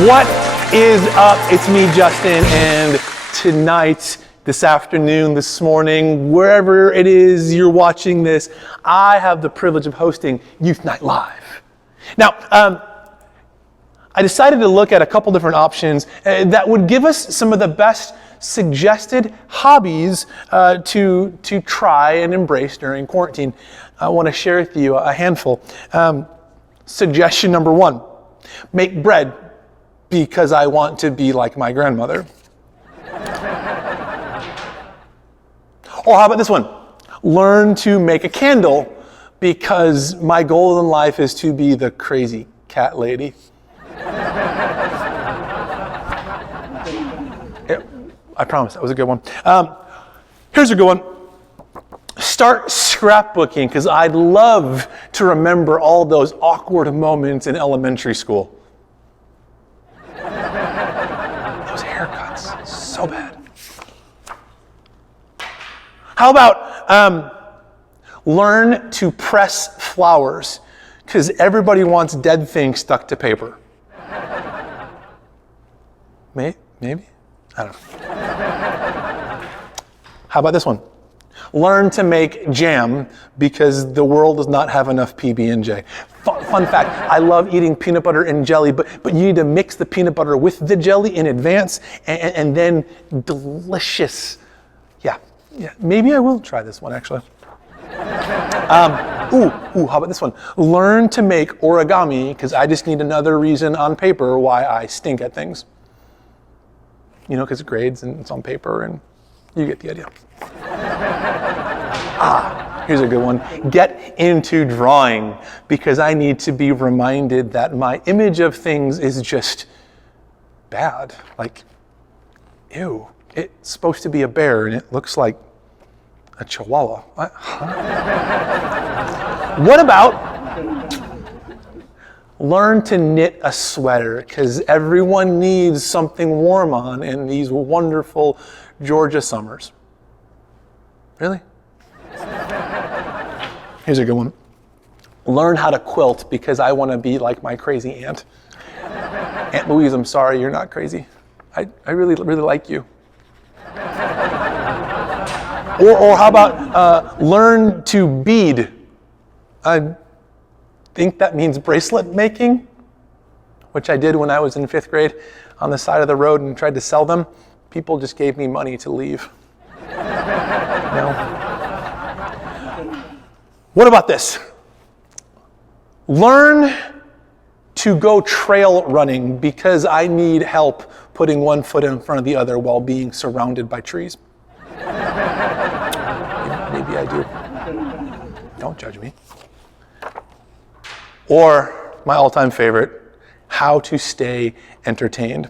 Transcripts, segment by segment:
What is up? It's me, Justin, and tonight, this afternoon, this morning, wherever it is you're watching this, I have the privilege of hosting Youth Night Live. Now, I decided to look at a couple different options that would give us some of the best suggested hobbies to try and embrace during quarantine. I want to share with you a handful. Suggestion number 1, make bread because I want to be like my grandmother. Or how about this one? Learn to make a candle because my goal in life is to be the crazy cat lady. Yeah, I promise, that was a good one. Here's a good one. Start scrapbooking because I'd love to remember all those awkward moments in elementary school. Those haircuts, so bad. How about learn to press flowers because everybody wants dead things stuck to paper. Maybe? I don't know. How about this one? Learn to make jam because the world does not have enough PB&J. Fun fact, I love eating peanut butter and jelly, but you need to mix the peanut butter with the jelly in advance and then delicious. Yeah, maybe I will try this one actually. How about this one? Learn to make origami because I just need another reason on paper why I stink at things. You know, because grades and it's on paper and you get the idea. Here's a good one. Get into drawing because I need to be reminded that my image of things is just bad. Like, ew, it's supposed to be a bear and it looks like a chihuahua. What about learn to knit a sweater because everyone needs something warm on in these wonderful Georgia summers. Really? Here's a good one. Learn how to quilt because I want to be like my crazy aunt. Aunt Louise, I'm sorry, you're not crazy. I really, really like you. Or how about learn to bead? I think that means bracelet making, which I did when I was in 5th grade on the side of the road and tried to sell them. People just gave me money to leave. No. What about this? Learn to go trail running because I need help putting one foot in front of the other while being surrounded by trees. Maybe I do. Don't judge me. Or my all-time favorite, how to stay entertained.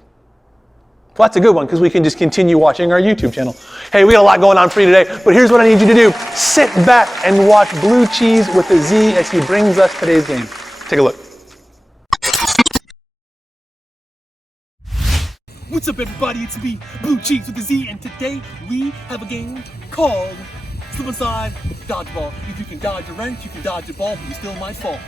Well, that's a good one because we can just continue watching our YouTube channel. Hey, we got a lot going on for you today, but here's what I need you to do. Sit back and watch Blue Cheese with a Z as he brings us today's game. Take a look. What's up, everybody? It's me, Blue Cheese with a Z, and today we have a game called Slip and Slide Dodgeball. If you can dodge a wrench, you can dodge a ball, but you still might fall.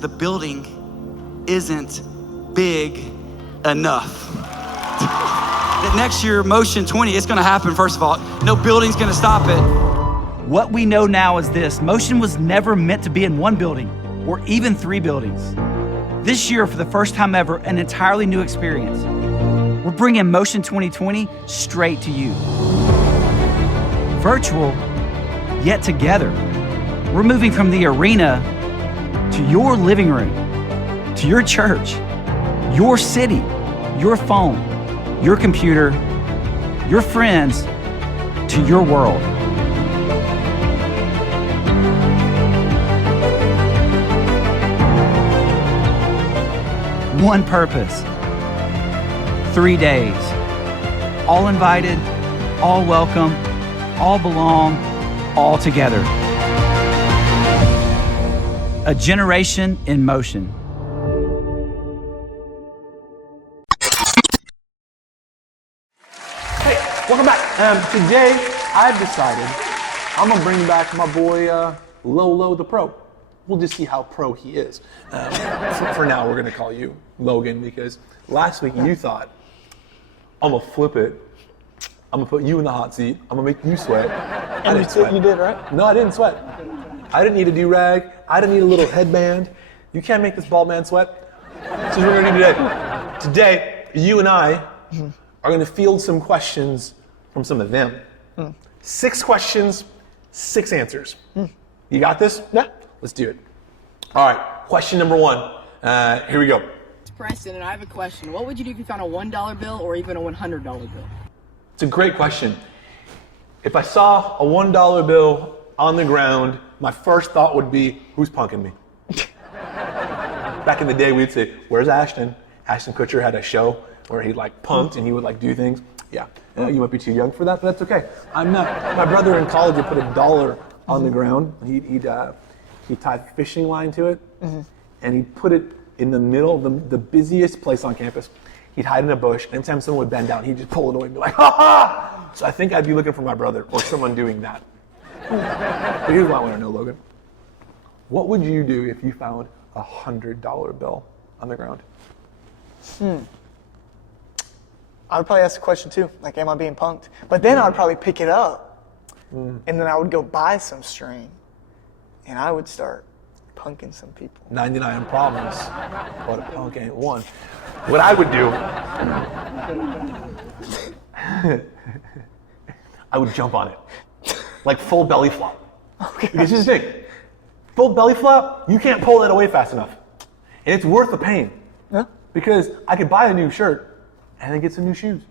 the building isn't big enough. That next year, Motion 20, it's gonna happen, first of all. No building's gonna stop it. What we know now is this: Motion was never meant to be in one building or even 3 buildings. This year, for the first time ever, an entirely new experience. We're bringing Motion 2020 straight to you. Virtual, yet together. We're moving from the arena to your living room, to your church, your city, your phone, your computer, your friends, to your world. One purpose, 3 days, all invited, all welcome, all belong, all together. A generation in motion. Hey, welcome back. Today, I've decided I'm gonna bring back my boy Lolo the Pro. We'll just see how pro he is. For now, we're gonna call you Logan because last week you thought, I'm gonna flip it. I'm gonna put you in the hot seat. I'm gonna make you sweat. And you did, right? No, I didn't sweat. I didn't need a do-rag. I didn't need a little headband. You can't make this bald man sweat. So we're gonna do today. Today, you and I are gonna field some questions from some of them. 6 questions, 6 answers. You got this? Yeah. Let's do it. All right, question number 1. Here we go. It's Preston, and I have a question. What would you do if you found a $1 bill or even a $100 bill? It's a great question. If I saw a $1 bill on the ground, my first thought would be, who's punking me? Back in the day, we'd say, where's Ashton? Ashton Kutcher had a show where he like punked and he would like do things. Yeah, you might be too young for that, but that's okay. I'm not. My brother in college would put $1 on the ground. He'd tie a fishing line to it, and he'd put it in the middle, the busiest place on campus. He'd hide in a bush, and anytime someone would bend down, he'd just pull it away and be like, ha ha! So I think I'd be looking for my brother or someone doing that. But here's what I want to know, Logan. What would you do if you found a $100 bill on the ground? I would probably ask the question too, like, am I being punked? But then I'd probably pick it up, and then I would go buy some string, and I would start punking some people. 99 problems, but a punk ain't one. What I would do, I would jump on it, like full belly flop. Okay. Because here's the thing, full belly flop, you can't pull that away fast enough. And it's worth the pain. Yeah. Because I could buy a new shirt and then get some new shoes.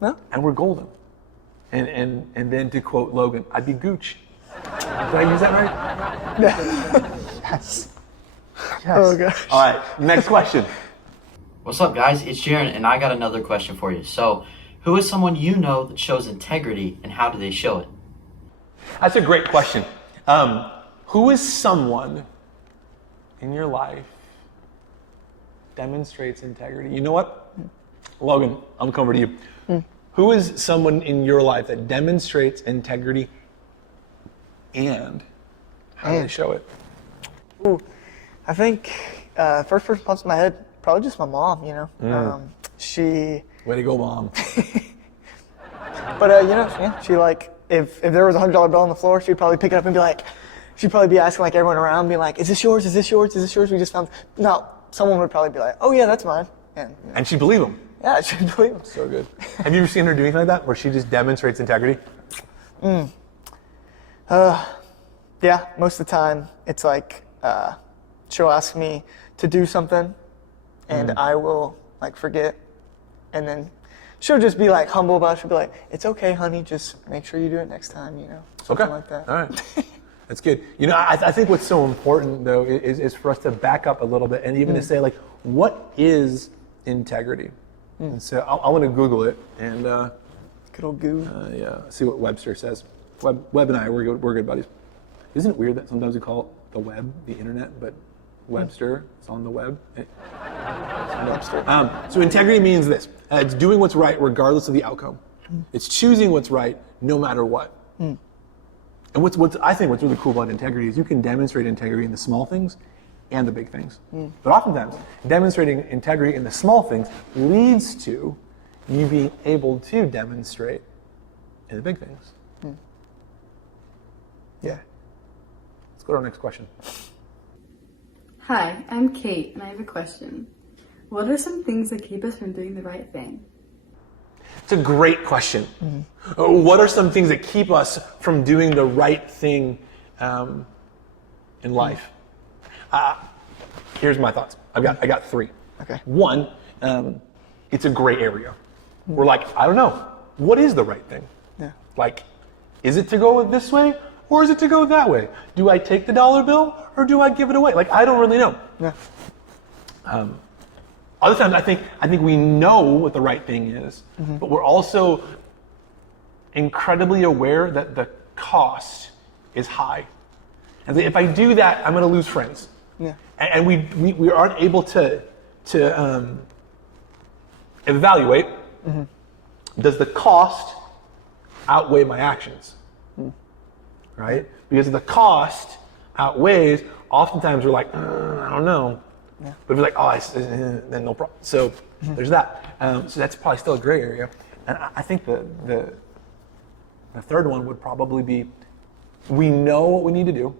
Yeah. And we're golden. And then to quote Logan, I'd be Gooch. Did I use that right? Yes. Oh gosh. All right, next question. What's up, guys? It's Jaron, and I got another question for you. So, who is someone you know that shows integrity, and how do they show it? That's a great question. Who is someone in your life demonstrates integrity? You know what? Logan, I'm coming to you. Who is someone in your life that demonstrates integrity and how do they show it? Ooh, I think first person pops in my head, probably just my mom, you know. She... Way to go, Mom. But, you know, yeah, she like, if there was a $100 bill on the floor, she'd probably pick it up and be like, she'd probably be asking like everyone around, being like, is this yours? Is this yours? Is this yours? We just found... No, someone would probably be like, oh yeah, that's mine. And, you know, And she'd believe him. yeah, she'd believe him. So good. Have you ever seen her do anything like that, where she just demonstrates integrity? Yeah, most of the time it's like she'll ask me to do something and I will like forget, and then she'll just be like humble about it. She'll be like, it's okay, honey, just make sure you do it next time, you know, something like that. All right. That's good. You know, I think what's so important though is for us to back up a little bit and even to say like, what is integrity? And so I want to Google it and Good old goo. yeah, see what Webster says. Web and I, we're good buddies. Isn't it weird that sometimes we call it the web, the internet, but Webster is on the web? Webster. So integrity means this. It's doing what's right regardless of the outcome. It's choosing what's right no matter what. And I think what's really cool about integrity is you can demonstrate integrity in the small things and the big things. But oftentimes, demonstrating integrity in the small things leads to you being able to demonstrate in the big things. Yeah. Let's go to our next question. Hi, I'm Kate, and I have a question. What are some things that keep us from doing the right thing? It's a great question. What are some things that keep us from doing the right thing in life? Here's my thoughts. I got three. Okay. One, it's a gray area. We're like, I don't know. What is the right thing? Yeah. Like, is it to go this way or is it to go that way? Do I take the dollar bill or do I give it away? Like, I don't really know. Yeah. Other times, I think we know what the right thing is, but we're also incredibly aware that the cost is high. And if I do that, I'm going to lose friends. Yeah. And we aren't able to evaluate, does the cost outweigh my actions? Right? Because if the cost outweighs, oftentimes we're like, I don't know. Yeah. But if you're like, then no problem. So there's that. So that's probably still a gray area. And I think the third one would probably be, we know what we need to do.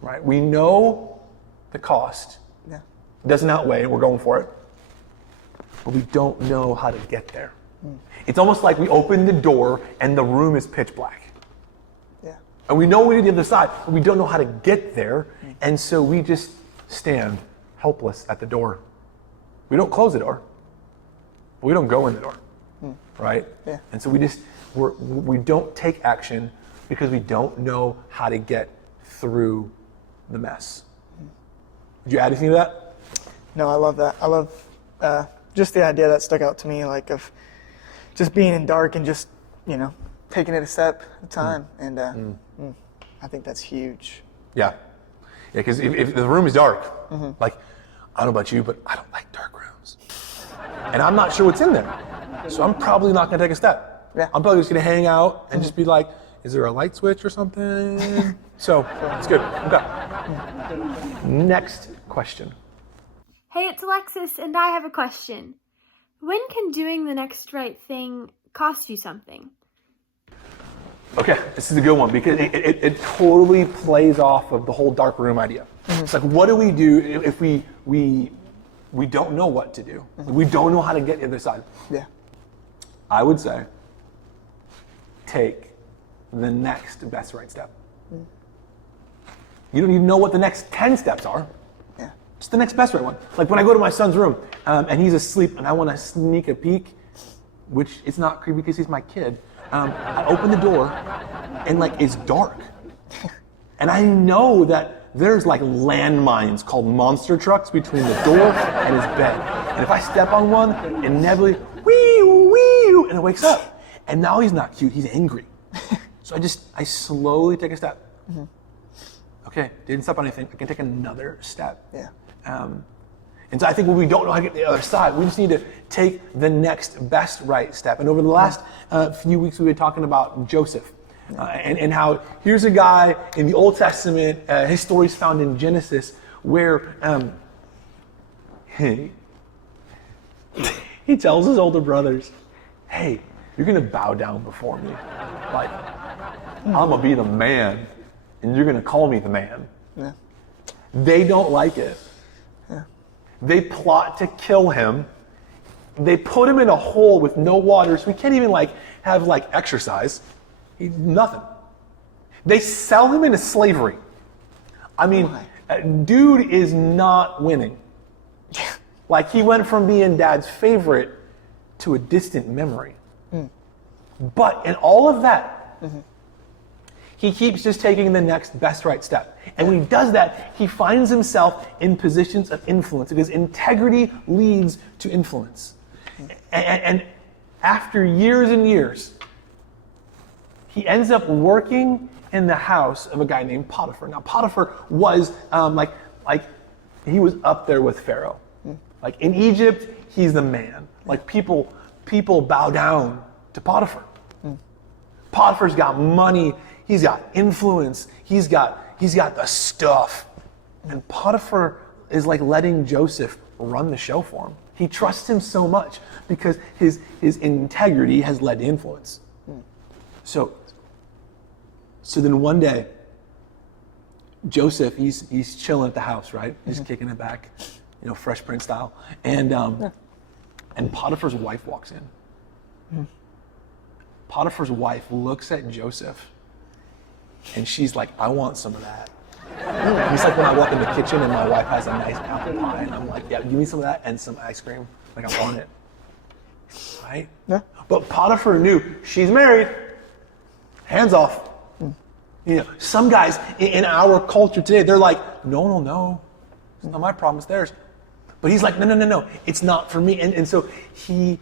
Right? We know the cost. Yeah. It doesn't outweigh, we're going for it. But we don't know how to get there. It's almost like we open the door and the room is pitch black. Yeah. And we know we're on the other side, but we don't know how to get there. And so we just stand helpless at the door. We don't close the door. We don't go in the door. Right? Yeah. And so we don't take action because we don't know how to get through the mess. Did you add anything to that? No, I love that. I love just the idea that stuck out to me, like of just being in dark and just, taking it a step at a time. And I think that's huge. Yeah. Yeah, because if the room is dark, like, I don't know about you, but I don't like dark rooms. And I'm not sure what's in there. So I'm probably not going to take a step. Yeah. I'm probably just going to hang out and just be like, is there a light switch or something? So it's good. Okay. Next question. Hey, it's Alexis, and I have a question. When can doing the next right thing cost you something? Okay, this is a good one because it totally plays off of the whole dark room idea. It's like, what do we do if we don't know what to do? We don't know how to get to the other side. Yeah. I would say, take the next best right step. You don't even know what the next 10 steps are. Yeah. Just the next best right one. Like when I go to my son's room and he's asleep and I want to sneak a peek, which it's not creepy because he's my kid. I open the door and it's dark. And I know that there's landmines called monster trucks between the door and his bed. And if I step on one, inevitably, wee, and it wakes up. And now he's not cute, he's angry. So I slowly take a step. Okay, didn't step on anything, I can take another step. Yeah. And so I think when we don't know how to get to the other side, we just need to take the next best right step. And over the last few weeks, we were talking about Joseph and how here's a guy in the Old Testament, his story's found in Genesis, where he tells his older brothers, hey, you're going to bow down before me. I'm going to be the man, and you're going to call me the man. Yeah. They don't like it. They plot to kill him. They put him in a hole with no water, so he can't even have exercise. Nothing. They sell him into slavery. I mean, dude is not winning. He went from being dad's favorite to a distant memory. But in all of that, he keeps just taking the next best right step. And when he does that, he finds himself in positions of influence because integrity leads to influence. And after years and years, he ends up working in the house of a guy named Potiphar. Now, Potiphar was he was up there with Pharaoh. In Egypt, he's the man. People bow down to Potiphar. Potiphar's got money. He's got influence. He's got the stuff. And Potiphar is like letting Joseph run the show for him. He trusts him so much because his integrity has led to influence. So then one day, Joseph, he's chilling at the house, right? He's kicking it back, Fresh Prince style. And Potiphar's wife walks in. Potiphar's wife looks at Joseph and she's like, I want some of that. It's like when I walk in the kitchen and my wife has a nice apple pie and I'm like, yeah, give me some of that and some ice cream. Like, I want it. Right? Yeah. But Potiphar knew she's married. Hands off. Some guys in our culture today, they're like, no. It's not my problem, it's theirs. But he's like, no. It's not for me. And so he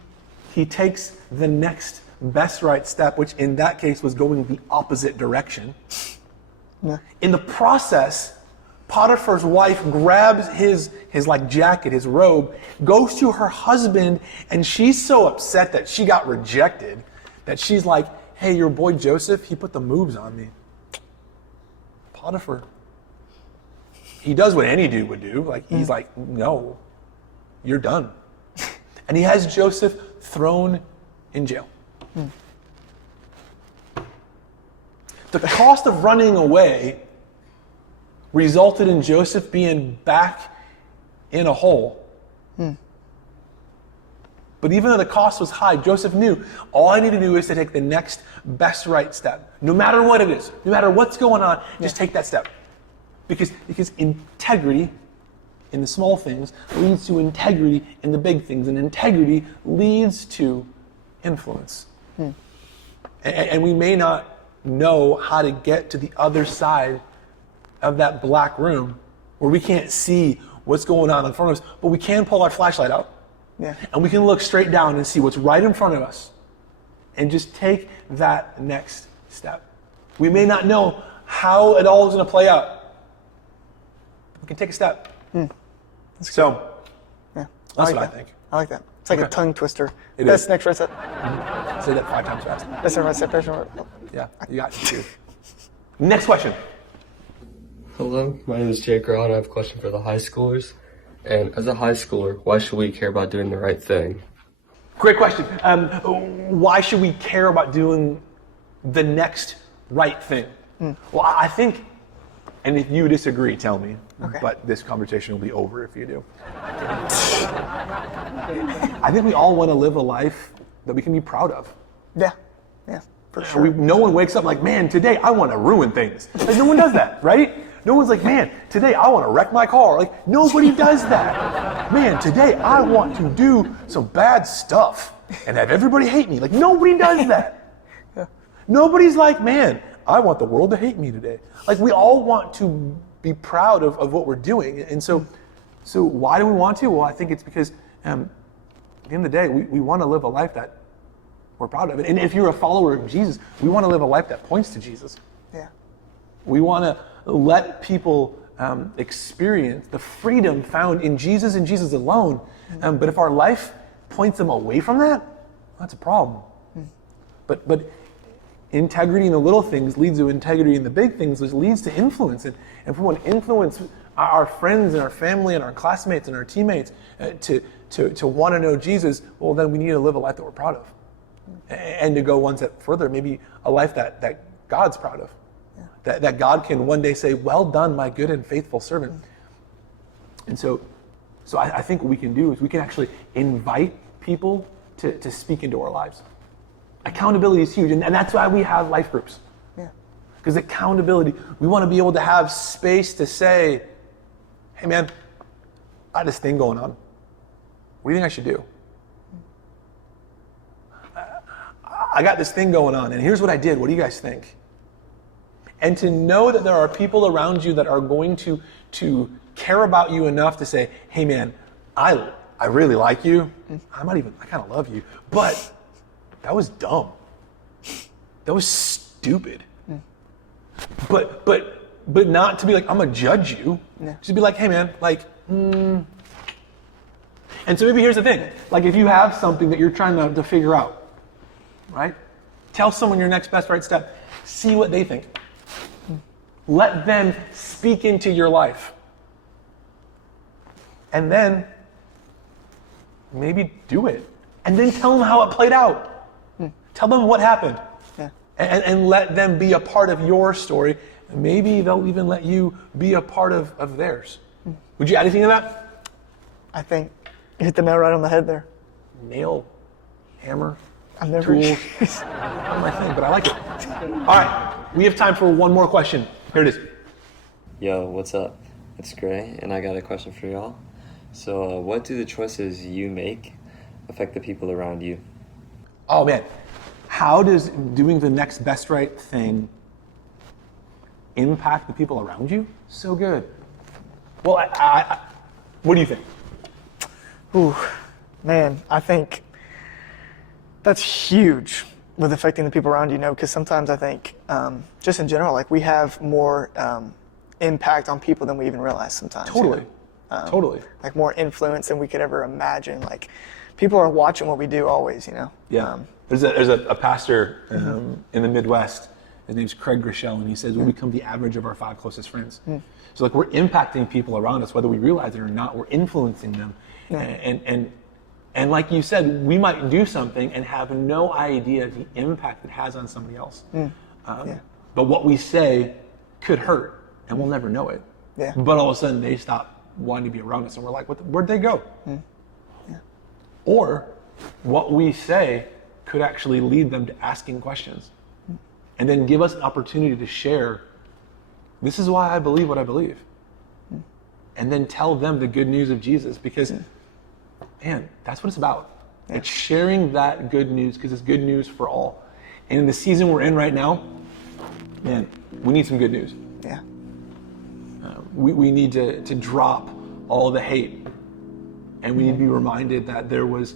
takes the next best right step, which in that case was going the opposite direction. Yeah. In the process, Potiphar's wife grabs his like jacket, his robe, goes to her husband, and she's so upset that she got rejected that she's like, hey, your boy Joseph, he put the moves on me. Potiphar, he does what any dude would do. Like, he's like, no, you're done. And he has Joseph thrown in jail. The cost of running away resulted in Joseph being back in a hole. But even though the cost was high, Joseph knew all I need to do is to take the next best right step. No matter what it is, no matter what's going on, just take that step. Because integrity in the small things leads to integrity in the big things, and integrity leads to influence. And we may not know how to get to the other side of that black room where we can't see what's going on in front of us, but we can pull our flashlight out. Yeah. And we can look straight down and see what's right in front of us and just take that next step. We may not know how it all is going to play out. We can take a step. So, yeah, that's what I think. I like that. It's like a Okay. tongue twister. It That's is. next right step. Say that 5 times fast. That's the right step. Yeah, you got it, dude. Next question. Hello, my name is Jake Rod. I have a question for the high schoolers. And as a high schooler, why should we care about doing the right thing? Great question. Why should we care about doing the next right thing? Well, I think, and if you disagree, tell me. Okay. But this conversation will be over if you do. I think we all want to live a life that we can be proud of. Yeah, for sure. No one wakes up like, man, today I want to ruin things. Like, no one does that, right? No one's like, man, today I want to wreck my car. Like, nobody does that. Man, today I want to do some bad stuff and have everybody hate me. Like, nobody does that. Nobody's like, man, I want the world to hate me today. Like, we all want to be proud of what we're doing. And so why do we want to? Well, I think it's because at the end of the day, we want to live a life that we're proud of. And if you're a follower of Jesus, we want to live a life that points to Jesus. Yeah. We want to let people experience the freedom found in Jesus and Jesus alone. But if our life points them away from that, that's a problem. But integrity in the little things leads to integrity in the big things, which leads to influence. And if we want to influence our friends and our family and our classmates and our teammates to want to know Jesus, well, then we need to live a life that we're proud of. And to go one step further, maybe a life that God's proud of. That God can one day say, well done, my good and faithful servant. And so I think what we can do is we can actually invite people to speak into our lives. Accountability is huge, and that's why we have life groups. Yeah. Because accountability, we want to be able to have space to say, hey man, I had this thing going on. What do you think I should do? I got this thing going on, and here's what I did. What do you guys think? And to know that there are people around you that are going to care about you enough to say, hey man, I really like you. I kind of love you. But that was dumb. That was stupid. But not to be like, I'm gonna judge you. Yeah. Just be like, hey man, like, And so maybe here's the thing. Like, if you have something that you're trying to figure out, right? Tell someone your next best right step. See what they think. Let them speak into your life. and then maybe do it. And then tell them how it played out. Tell them what happened. Yeah. And let them be a part of your story. And maybe they'll even let you be a part of theirs. Would you add anything to that? I think you hit the nail right on the head there. Nail, hammer, I've never tools. Not my thing, but I like it. All right, we have time for one more question. Here it is. Yo, what's up? It's Gray, and I got a question for y'all. So, what do the choices you make affect the people around you? Oh man, how does doing the next best right thing impact the people around you? So good. Well, what do you think? Ooh, man, I think that's huge with affecting the people around you, because sometimes I think, just in general, like we have more impact on people than we even realize sometimes. Totally. Totally. Like more influence than we could ever imagine. Like people are watching what we do always, Yeah. There's a pastor in the Midwest. His name's Craig Groeschel, and he says we become the average of our 5 closest friends. So like we're impacting people around us, whether we realize it or not. We're influencing them, and like you said, we might do something and have no idea the impact it has on somebody else. But what we say could hurt, and we'll never know it. Yeah. But all of a sudden, they stop wanting to be around us, and we're like, where'd they go? Or what we say could actually lead them to asking questions, and then give us an opportunity to share, this is why I believe what I believe. And then tell them the good news of Jesus, because, man, that's what it's about. It's sharing that good news, because it's good news for all. And in the season we're in right now, man, we need some good news. Yeah. We need to drop all the hate, and we need to be reminded that there's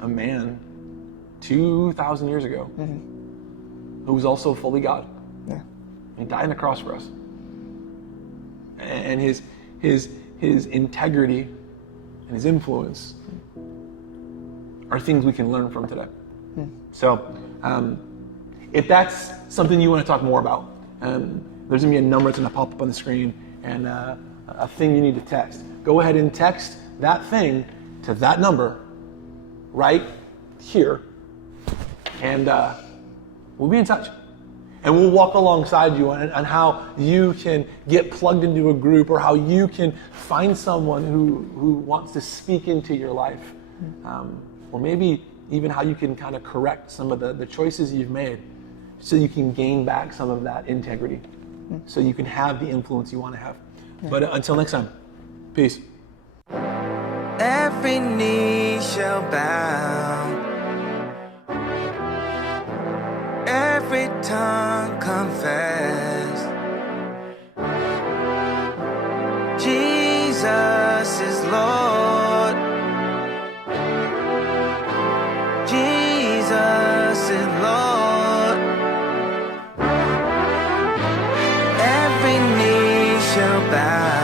a man 2,000 years ago who was also fully God. Yeah. He died on the cross for us, and his integrity and his influence are things we can learn from today. So, if that's something you want to talk more about, there's gonna be a number that's gonna pop up on the screen, and a thing you need to text. Go ahead and text that thing to that number right here, and we'll be in touch. And we'll walk alongside you on how you can get plugged into a group, or how you can find someone who wants to speak into your life. Or maybe even how you can kind of correct some of the choices you've made, so you can gain back some of that integrity, so you can have the influence you want to have. But until next time, peace. Every knee shall bow, every tongue confess, Jesus is Lord, Jesus is Lord. Every knee shall bow,